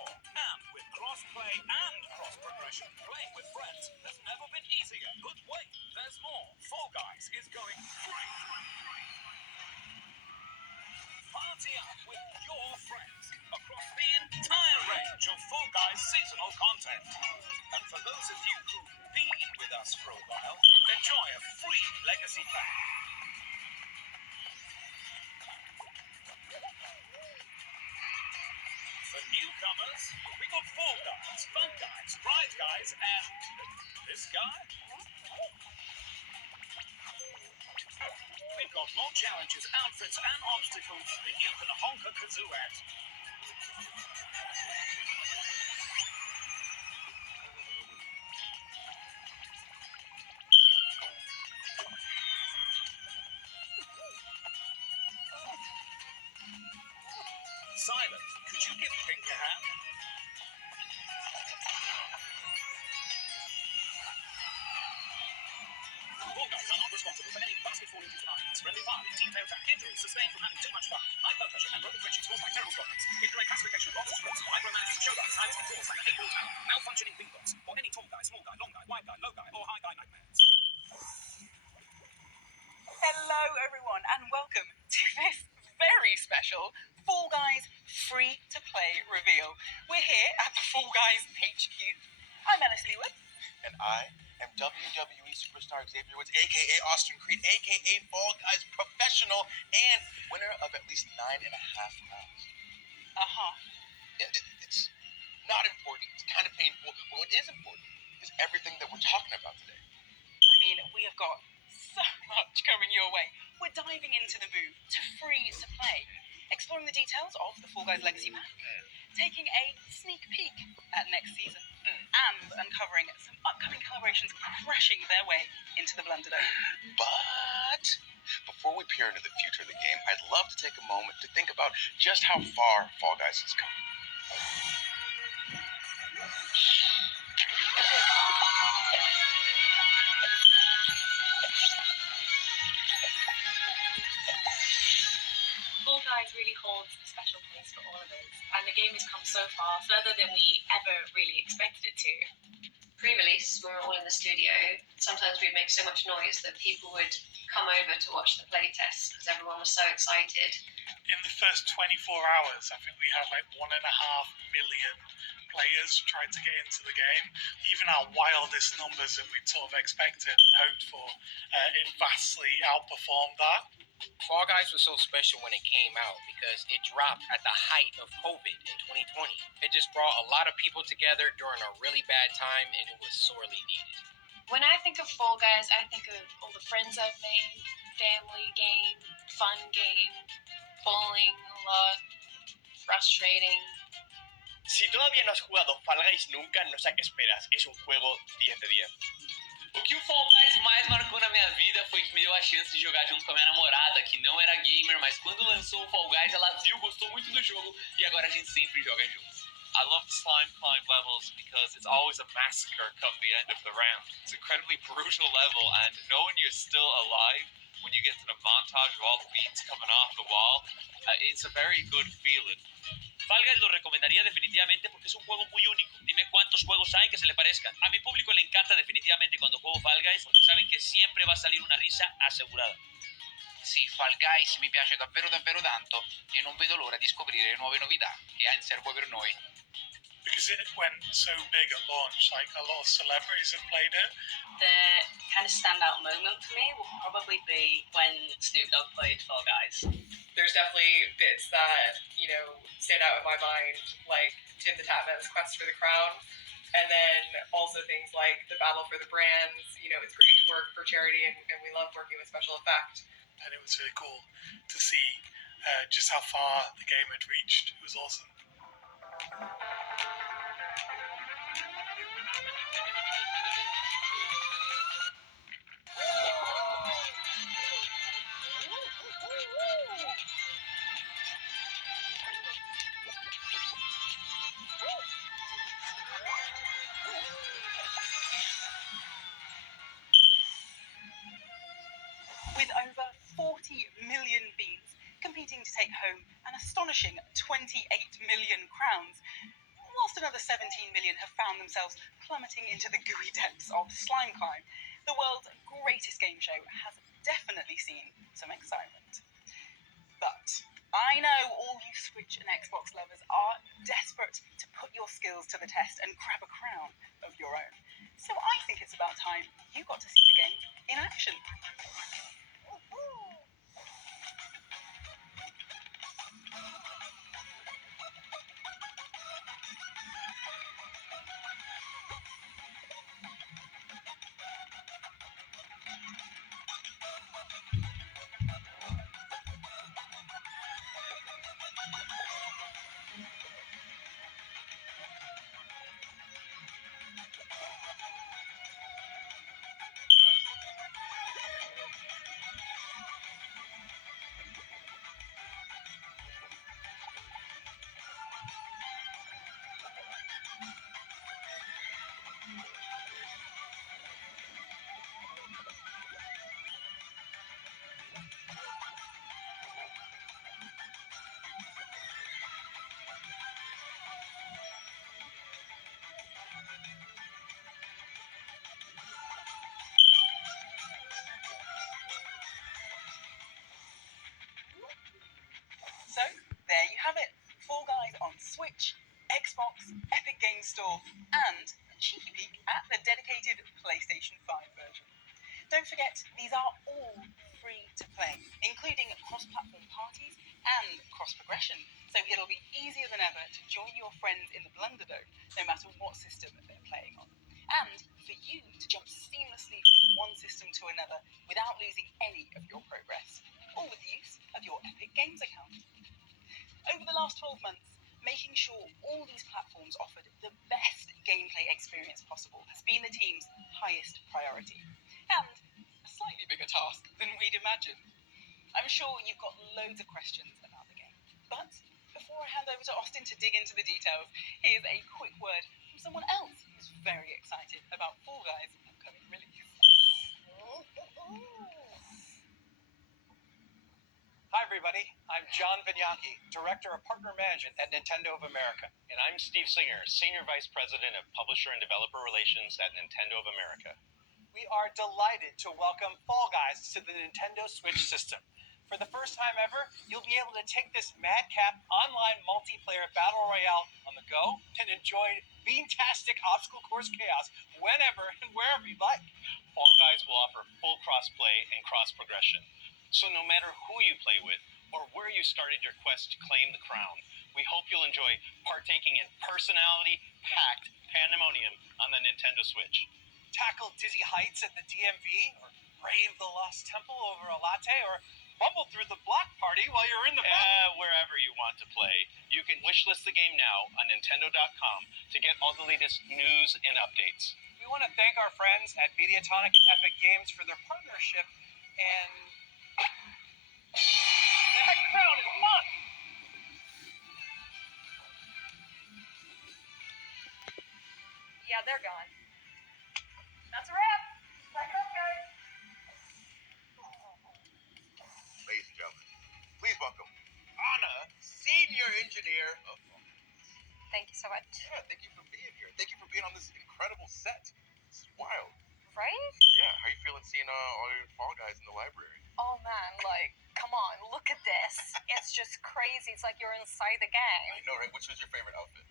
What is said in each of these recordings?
more. And with cross-play and cross-progression, playing with friends has never been easier. But wait, there's more. Fall Guys is going free. Party up with your friends across the entire range of Fall Guys seasonal content. And for those of you who've been with us for a while, enjoy a free legacy pack. For newcomers, we got Fall Guys, Fun Guys, Pride Guys, and this guy. We've got more challenges, outfits, and obstacles that you can honk a kazoo at. Silent, could you give Pink a hand? Fall Guys are not responsible for any basket-falling into eyes, friendly fire, team fail attack, injuries sustained from having too much fun, high blood pressure, and broken friendships caused by terrible problems, incorrect classification of lots of sports, micromanaging show guys, silencing calls like a hateful tower, malfunctioning bing box, or any tall guy, small guy, long guy, wide guy, low guy, or high guy nightmares. Hello everyone and welcome to this very special Fall Guys free-to-play reveal. We're here at the Fall Guys HQ. I'm Alice Leewood. And I am WWE Superstar Xavier Woods, a.k.a. Austin Creed, a.k.a. Fall Guys Professional, and winner of at least 9.5 rounds. Yeah, it's not important. It's kind of painful. But what is important is everything that we're talking about today. I mean, we have got so much coming your way. We're diving into the move to free-to-play, exploring the details of the Fall Guys Legacy Pack, taking a sneak peek at next season, and uncovering some upcoming collaborations crashing their way into the Blender Dome. But before we peer into the future of the game, I'd love to take a moment to think about just how far Fall Guys has come. Fall Guys really holds a special place for all of us, and the game has come so far, further than we ever really expected it to. Pre-release, we were all in the studio. Sometimes we'd make so much noise that people would come over to watch the playtests because everyone was so excited. In the first 24 hours, I think we had like 1.5 million players trying to get into the game. Even our wildest numbers that we'd sort of expected and hoped for, it vastly outperformed that. Fall Guys was so special when it came out because it dropped at the height of COVID in 2020. It just brought a lot of people together during a really bad time, and it was sorely needed. When I think of Fall Guys, I think of all the friends I've made, family game, fun game, bowling a lot, frustrating. Si todavía no has jugado Fall Guys nunca, no sé a qué esperas. Es un juego 10 de 10. O que o Fall Guys mais marcou na minha vida foi que me deu a chance de jogar junto com a minha namorada, que não era gamer, mas quando lançou o Fall Guys, ela viu, gostou muito do jogo e agora a gente sempre joga juntos. I love the slime climb levels because it's always a massacre come the end of the round. It's an incredibly brutal level, and knowing you're still alive when you get to the montage of all the beats coming off the wall, it's a very good feeling. Fall Guys lo recomendaría definitivamente porque es un juego muy único. Dime cuántos juegos hay que se le parezcan. A mi público le encanta definitivamente cuando juego Fall Guys porque saben che sempre va a salir una risa assicurata. Sì, Fall Guys mi piace davvero davvero tanto e non vedo l'ora di scoprire le nuove novità che ha in serbo per noi. Because it went so big at launch, like a lot of celebrities have played it. The kind of standout moment for me will probably be when Snoop Dogg played Fall Guys. There's definitely bits that, stand out in my mind, like Tim the Tatman's quest for the crown, and then also things like the battle for the brands. It's great to work for charity, and we love working with special effect. And it was really cool to see just how far the game had reached. It was awesome. With over 40 million beans competing to take home an astonishing 28 million crowns, another 17 million have found themselves plummeting into the gooey depths of Slime Climb, the world's greatest game show has definitely seen some excitement. But I know all you Switch and Xbox lovers are desperate to put your skills to the test and grab a crown of your own. So I think it's about time you got to see the game in action. So, there you have it. Fall Guys on Switch, Xbox, Epic Games Store, and a cheeky peek at the dedicated PlayStation 5 version. Don't forget, these are all free to play, including cross-platform parties and cross-progression, so it'll be easier than ever to join your friends in the Blunderdome, no matter what system they're playing on. And for you to jump seamlessly from one system to another without losing any of your progress, all with the use of your Epic Games account. Over the last 12 months, making sure all these platforms offered the best gameplay experience possible has been the team's highest priority, and a slightly bigger task than we'd imagined. I'm sure you've got loads of questions about the game, but before I hand over to Austin to dig into the details, here's a quick word from someone else who's very excited about Fall Guys' upcoming release. Hi everybody, I'm John Vignacchi, Director of Partner Management at Nintendo of America. And I'm Steve Singer, Senior Vice President of Publisher and Developer Relations at Nintendo of America. We are delighted to welcome Fall Guys to the Nintendo Switch system. For the first time ever, you'll be able to take this madcap online multiplayer battle royale on the go and enjoy beantastic obstacle course chaos whenever and wherever you'd like. Fall Guys will offer full cross-play and cross-progression. So no matter who you play with or where you started your quest to claim the crown, we hope you'll enjoy partaking in personality-packed pandemonium on the Nintendo Switch. Tackle dizzy heights at the DMV, or brave the Lost Temple over a latte, or bumble through the block party while you're in the Wherever you want to play, you can wishlist the game now on Nintendo.com to get all the latest news and updates. We want to thank our friends at Mediatonic and Epic Games for their partnership, and that crown is mine! Yeah, they're gone. That's a wrap. Back up, guys. Ladies and gentlemen, please welcome Anna, Senior Engineer of Thank you so much. Yeah, thank you for being here. Thank you for being on this incredible set. It's wild. Right? Yeah, how you feeling seeing all your Fall Guys in the library? Oh man, like, come on, look at this. It's just crazy. It's like you're inside the game. I know, right? Which was your favorite outfit?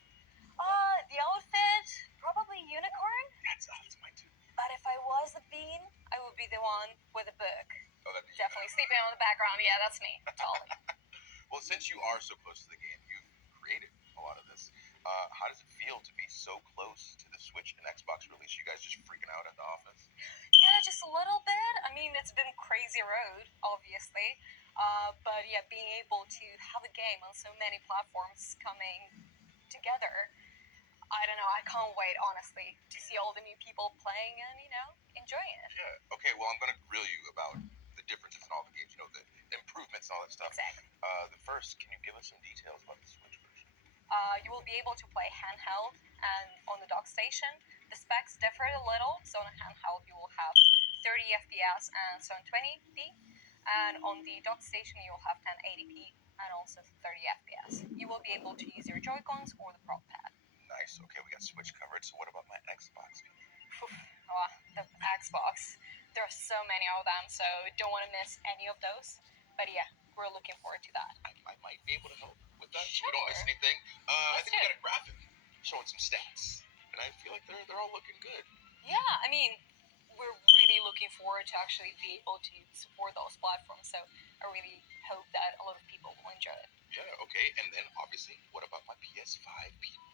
The outfit, probably unicorn. That's mine too. But if I was a bean, I would be the one with a book. Oh, that'd be Definitely sleeping on the background. Yeah, that's me. Totally. Well, since you are so close to the game, you've created a lot of this. How does it feel to be so close to the Switch and Xbox release? You guys just freaking out at the office? Yeah, just a little bit. I mean, it's been crazy road, obviously. But yeah, being able to have a game on so many platforms coming together, I don't know, I can't wait, honestly, to see all the new people playing and, enjoying it. Yeah. Okay, well, I'm going to grill you about the differences in all the games, the improvements and all that stuff. Exactly. The first, can you give us some details about the Switch version? You will be able to play handheld and on the dock station. The specs differ a little, so on a handheld you will have 30 FPS and 720p, and on the dock station you will have 1080p and also 30 FPS. You will be able to use your Joy-Cons or the prop pad. Nice, know them, so don't want to miss any of those. But yeah, we're looking forward to that. I might be able to help with that. Sure. We don't miss anything. I Let's think we do got a graphic showing some stats, and I feel like they're all looking good. Yeah, I mean, we're really looking forward to actually be able to support those platforms. So I really hope that a lot of people will enjoy it. Yeah, okay. And then obviously, what about my PS5 people?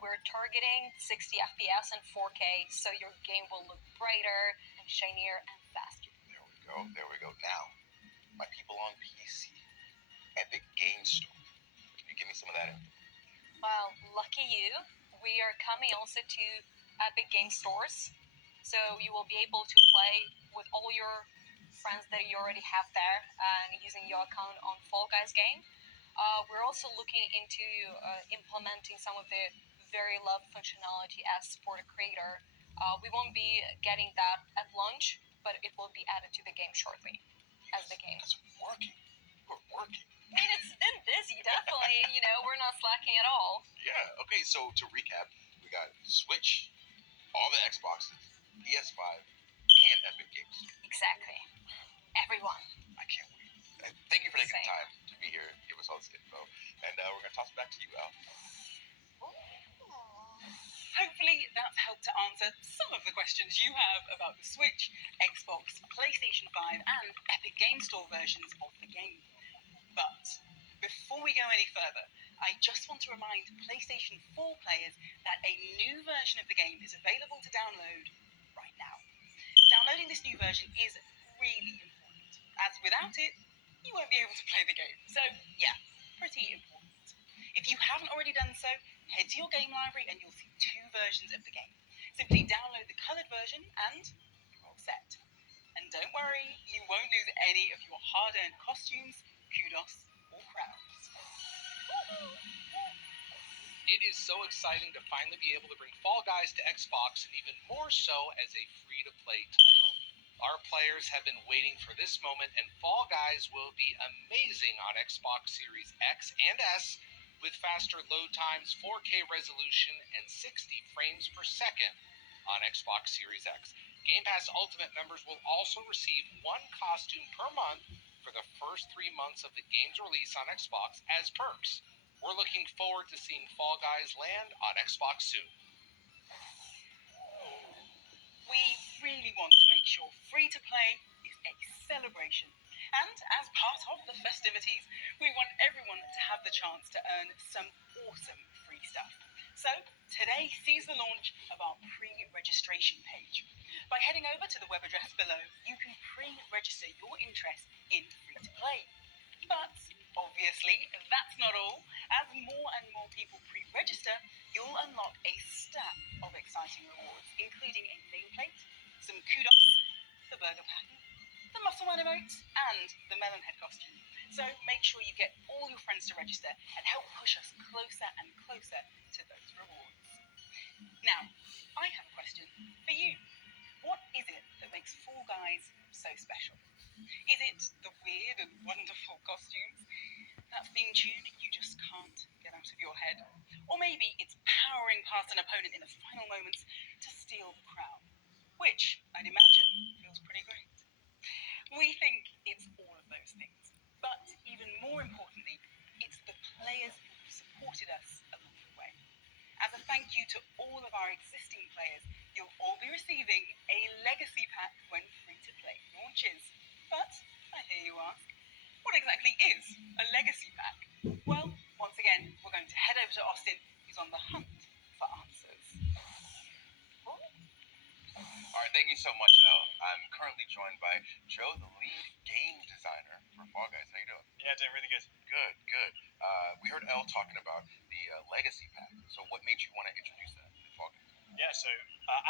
We're targeting 60 FPS and 4K, so your game will look brighter and shinier and faster. There we go. Now, my people on PC, Epic Game Store. Can you give me some of that info? Well, lucky you, we are coming also to Epic Game Stores, so you will be able to play with all your friends that you already have there and using your account on Fall Guys game. We're also looking into implementing some of the very loved functionality as for the creator. We won't be getting that at launch, but it will be added to the game shortly as the game. It's working. We're working. I mean, it's been busy, definitely. We're not slacking at all. Yeah, okay, so to recap, we got Switch, all the Xboxes, PS5, and Epic Games. Exactly. Everyone. I can't wait. Thank you for taking the Same. time to be here, give us all this info, and we're going to toss it back to you, Al. Hopefully that's helped to answer some of the questions you have about the Switch, Xbox, PlayStation 5 and Epic Game Store versions of the game. But before we go any further, I just want to remind PlayStation 4 players that a new version of the game is available to download right now. Downloading this new version is really important, as without it, you won't be able to play the game. So yeah, pretty important. If you haven't already done so, head to your game library and you'll see two versions of the game. Simply download the coloured version and you're all set. And don't worry, you won't lose any of your hard-earned costumes, kudos, or crowns. It is so exciting to finally be able to bring Fall Guys to Xbox, and even more so as a free-to-play title. Our players have been waiting for this moment, and Fall Guys will be amazing on Xbox Series X and S, with faster load times, 4K resolution, and 60 frames per second on Xbox Series X. Game Pass Ultimate members will also receive one costume per month for the first 3 months of the game's release on Xbox as perks. We're looking forward to seeing Fall Guys land on Xbox soon. We really want to make sure free-to-play is a celebration. And as part of the festivities, we want everyone to have the chance to earn some awesome free stuff. So today sees the launch of our pre-registration page. By heading over to the web address below, you can pre-register your interest in free-to-play. But obviously, that's not all. As more and more people pre-register, you'll unlock a stack of exciting rewards, including a nameplate, some kudos, the burger pattern, the muscle man emote, and the melon head costume. So make sure you get all your friends to register and help push us closer and closer to those rewards. Now, I have a question for you. What is it that makes Fall Guys so special? Is it the weird and wonderful costumes? That theme tune you just can't get out of your head? Or maybe it's powering past an opponent in the final moments to steal the crown, which I'd imagine feels pretty great. We think it's all of those things, but even more importantly, it's the players who supported us along the way. As a thank you to all of our existing players, you'll all be receiving a legacy pack when free-to-play launches. But I hear you ask, what exactly is a legacy pack? Well, once again, we're going to head over to Austin, who's on the hunt for answers. All right, thank you so much, El. I'm currently joined by Joe, the lead game designer for Fall Guys. How you doing? Yeah, doing really good. Good. We heard El talking about the legacy pack. So what made you want to introduce that in Fall Guys? Yeah, so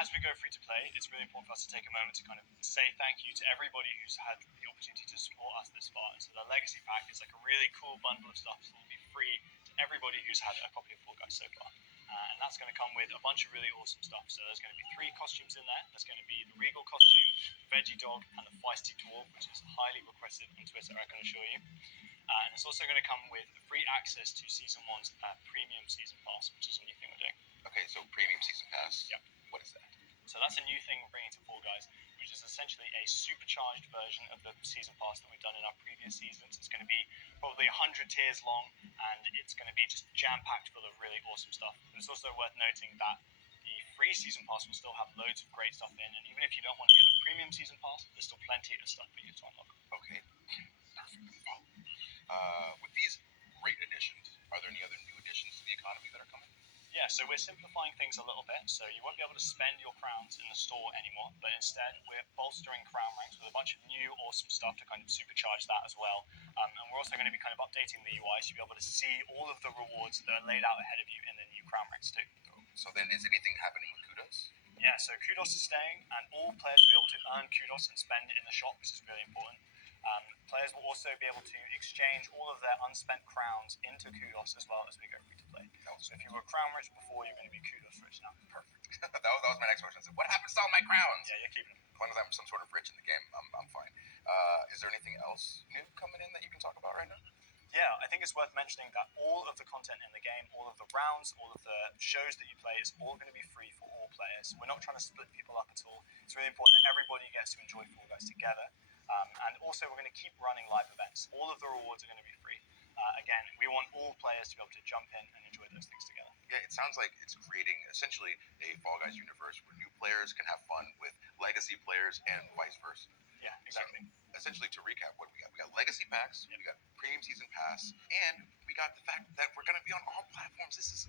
as we go free to play, it's really important for us to take a moment to kind of say thank you to everybody who's had the opportunity to support us this far. And so the legacy pack is like a really cool bundle of stuff that will be free to everybody who's had a copy of Fall Guys so far. And that's going to come with a bunch of really awesome stuff. So there's going to be 3 costumes in there. There's going to be the Regal costume, Veggie Dog, and the Feisty Dwarf, which is highly requested on Twitter, I can assure you. And it's also going to come with free access to Season 1's Premium Season Pass, which is a new thing we're doing. Okay, so Premium Season Pass. Yep. What is that? So that's a new thing we're bringing to Fall Guys, which which is essentially a supercharged version of the season pass that we've done in our previous seasons. It's going to be probably 100 tiers long, and it's going to be just jam-packed full of really awesome stuff. And it's also worth noting that the free season pass will still have loads of great stuff in, and even if you don't want to get the premium season pass, there's still plenty of stuff for you to unlock. Okay, perfect. With these great additions, are there any other new additions to the economy that are coming? Yeah, so we're simplifying things a little bit, so you won't be able to spend your crowns in the store anymore, but instead we're bolstering crown ranks with a bunch of new awesome stuff to kind of supercharge that as well. And we're also going to be kind of updating the UI so you'll be able to see all of the rewards that are laid out ahead of you in the new crown ranks too. So then is anything happening with Kudos? Yeah, so Kudos is staying, and all players will be able to earn Kudos and spend it in the shop, which is really important. Players will also be able to exchange all of their unspent crowns into Kudos as well as we go free to play. So if you were crown rich before, you're going to be Kudos rich now. Perfect. that was my next question. I said, what happens to all my crowns? Yeah, you're keeping them. As long as I'm some sort of rich in the game, I'm fine. Is there anything else new coming in that you can talk about right now? Yeah, I think it's worth mentioning that all of the content in the game, all of the rounds, all of the shows that you play, is all going to be free for all players. We're not trying to split people up at all. It's really important that everybody gets to enjoy Fall Guys together. And also, we're going to keep running live events. All of the rewards are going to be free. Again, we want all players to be able to jump in and enjoy those things together. Yeah, it sounds like it's creating essentially a Fall Guys universe where new players can have fun with legacy players and vice versa. Yeah, exactly. So, essentially, to recap, what we got? We got legacy packs, we got premium season pass, and we got the fact that we're going to be on all platforms. This is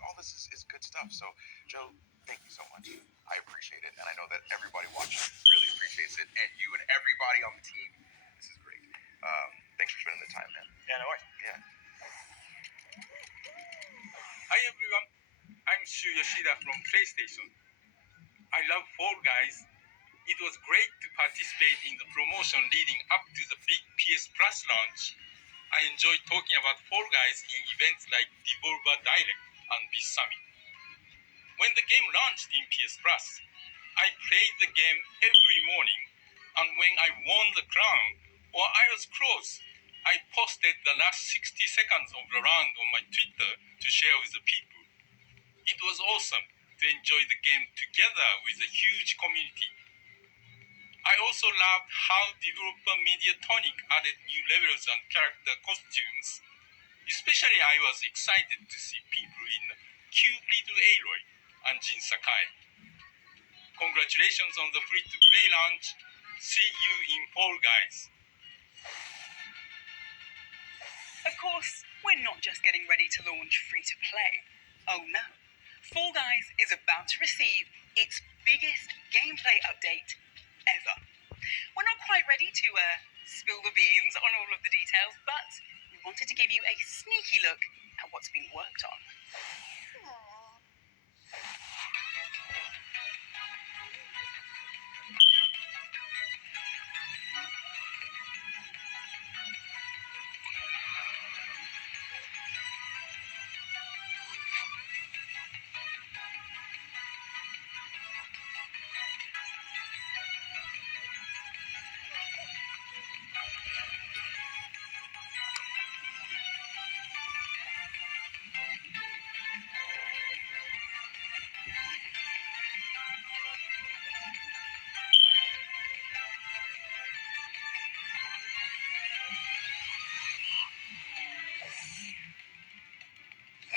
good stuff. So, Joe, thank you so much. I appreciate it, and I know that everybody watching really appreciates it, and you and everybody on the team. This is great. Thanks for spending the time, man. Yeah, no worries. Yeah. Hi everyone, I'm Shu Yoshida from PlayStation. I love Fall Guys. It was great to participate in the promotion leading up to the big PS Plus launch. I enjoyed talking about Fall Guys in events like Devolver Direct and this Summit. When the game launched in PS Plus, I played the game every morning, and when I won the crown or I was close, I posted the last 60 seconds of the round on my Twitter to share with the people. It was awesome to enjoy the game together with a huge community. I also loved how developer Mediatonic added new levels and character costumes. Especially I was excited to see people in cute little Aloy and Jin Sakai. Congratulations on the free-to-play launch. See you in Fall Guys. Of course, we're not just getting ready to launch free-to-play. Oh no. Fall Guys is about to receive its biggest gameplay update ever. We're not quite ready to spill the beans on all of the details, but we wanted to give you a sneaky look at what's being worked on.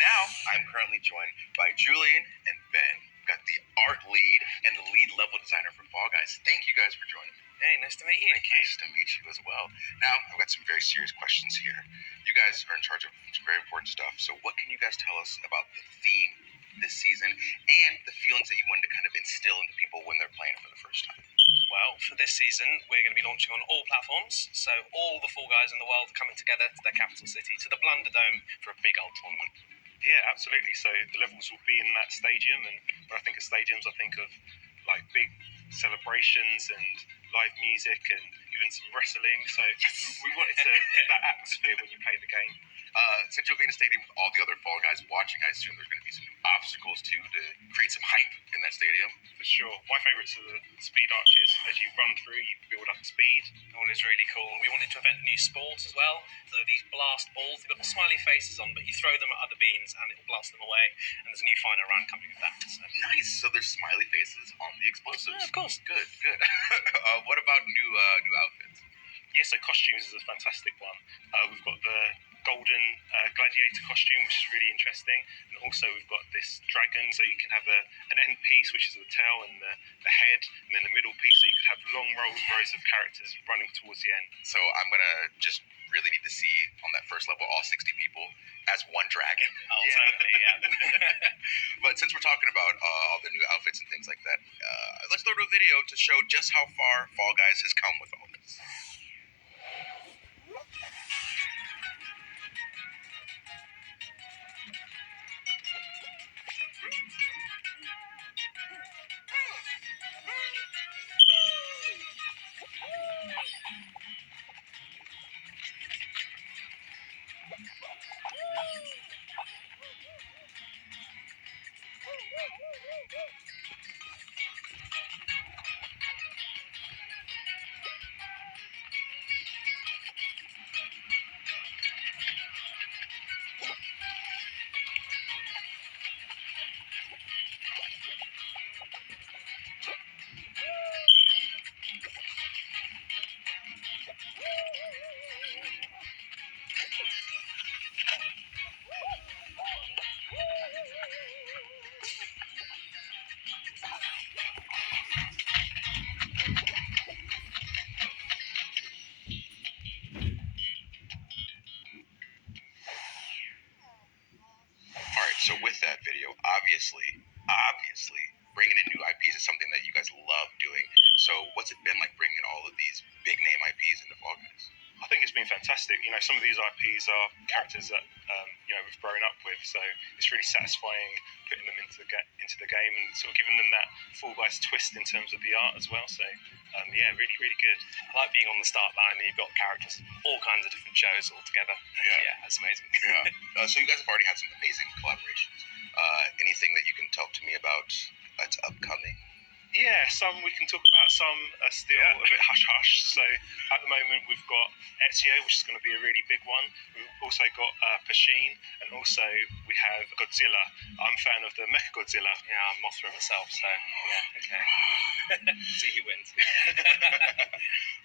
Now, I'm currently joined by Julian and Ben. We've got the art lead and the lead level designer for Fall Guys. Thank you guys for joining me. Hey, nice to meet you. Nice to meet you as well. Now, I've got some very serious questions here. You guys are in charge of some very important stuff. So what can you guys tell us about the theme this season and the feelings that you wanted to kind of instill into people when they're playing for the first time? Well, for this season, we're going to be launching on all platforms. So all the Fall Guys in the world coming together to their capital city, to the Blunder Dome, for a big old tournament. Yeah, absolutely. So the levels will be in that stadium, and when I think of stadiums, I think of like big celebrations and live music and even some wrestling. So we wanted to get that atmosphere when you play the game. Since you'll be in a stadium with all the other Fall Guys watching, I assume there's going to be some new obstacles too to create some hype in that stadium. For sure. My favourites are the speed arches. As you run through, you build up speed. That one is really cool. We wanted to invent a new sport as well. So these blast balls, they've got the smiley faces on, but you throw them at other beams and it'll blast them away. And there's a new final round coming with that. So. Nice. So there's smiley faces on the explosives. Yeah, of course. Good, good. What about new outfits? Yes, so costumes is a fantastic one. We've got the golden gladiator costume, which is really interesting, and also we've got this dragon, so you can have an end piece, which is the tail and the head, and then the middle piece, so you could have long rows of characters running towards the end. So I'm gonna just really need to see on that first level all 60 people as one dragon. Oh, totally, yeah. But since we're talking about all the new outfits and things like that, let's throw to a video to show just how far Fall Guys has come with all this. Alright, so with that video, obviously, bringing in new IPs is something that you guys love doing. So what's it been like bringing all of these big name IPs into Fall Guys? I think it's been fantastic. You know, some of these IPs are characters that we've grown up with, so it's really satisfying putting them into the game and sort of giving them that Fall Guys twist in terms of the art as well. So really, really good. I like being on the start line and you've got characters from all kinds of different shows all together. Yeah, that's amazing. Yeah. So you guys have already had some amazing collaborations. Anything that you can talk to me about that's upcoming? Yeah, some we can talk about. Some are still a bit hush-hush. So at the moment we've got Ezio, which is going to be a really big one. We've also got Pasheen, and also we have Godzilla. I'm a fan of the Mecha Godzilla. Yeah, I'm Mothra myself, so yeah, okay. See who wins.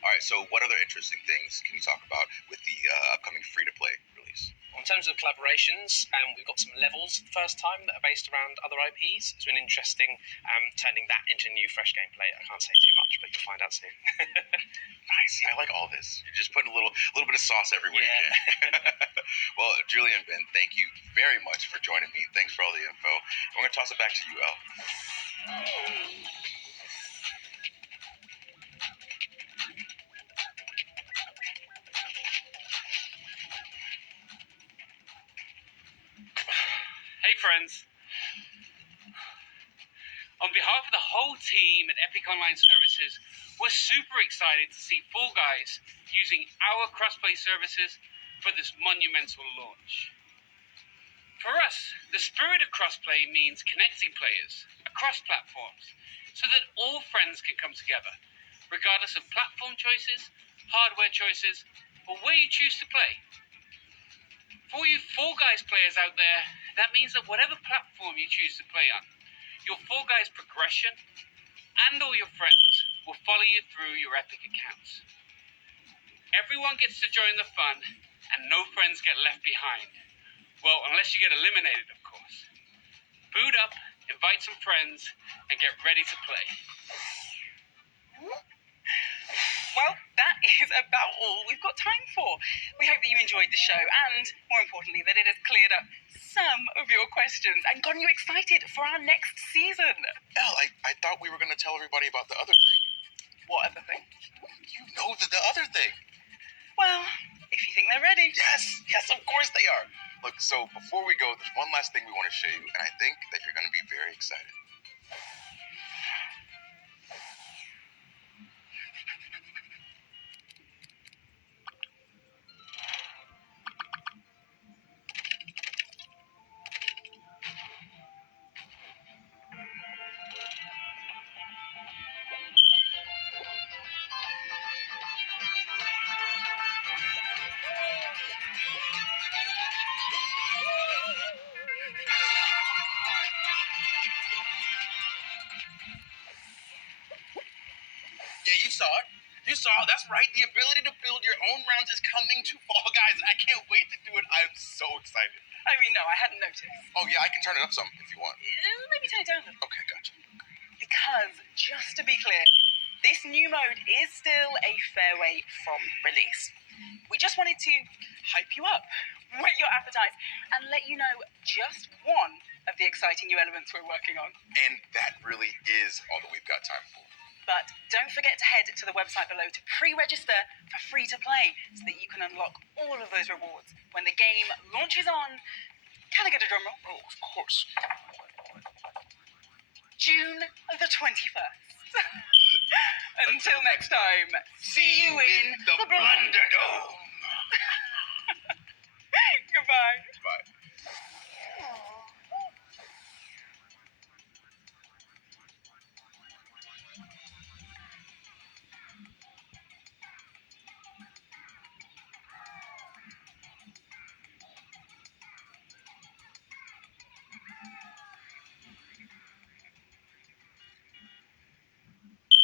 Alright, so what other interesting things can you talk about with the upcoming free-to-play release? In terms of collaborations, we've got some levels for the first time that are based around other IPs. It's been interesting turning that into new, fresh gameplay. I can't say too much, but you'll find out soon. Nice. See, I like all this. You're just putting a little bit of sauce everywhere you can. Well, Julie and Ben, thank you very much for joining me. Thanks for all the info. I'm going to toss it back to you, El. Hey friends, on behalf of the whole team at Epic Online Services, we're super excited to see Fall Guys using our crossplay services for this monumental launch. For us, the spirit of crossplay means connecting players across platforms so that all friends can come together, regardless of platform choices, hardware choices, or where you choose to play. For you Fall Guys players out there, that means that whatever platform you choose to play on, your Fall Guys progression and all your friends will follow you through your Epic accounts. Everyone gets to join the fun, and no friends get left behind. Well, unless you get eliminated, of course. Boot up, invite some friends, and get ready to play. Well, that is about all we've got time for. We hope that you enjoyed the show and, more importantly, that it has cleared up some of your questions and gotten you excited for our next season. El, I thought we were going to tell everybody about the other thing. What other thing? You know the other thing. Well, if you think they're ready. Yes, of course they are. Look, so before we go, there's one last thing we want to show you, and I think that you're going to be very excited. Yeah, you saw it. You saw it. That's right. The ability to build your own rounds is coming to Fall Guys. I can't wait to do it. I'm so excited. I mean, no, I hadn't noticed. Oh, yeah, I can turn it up some if you want. Maybe turn it down a little. Okay, gotcha. Because, just to be clear, this new mode is still a fair way from release. We just wanted to hype you up, whet your appetite, and let you know just one of the exciting new elements we're working on. And that really is all that we've got time for. But don't forget to head to the website below to pre-register for free-to-play so that you can unlock all of those rewards when the game launches on... Can I get a drum roll? Oh, of course. June the 21st. Until next time, see you in the Blunderdome. Goodbye.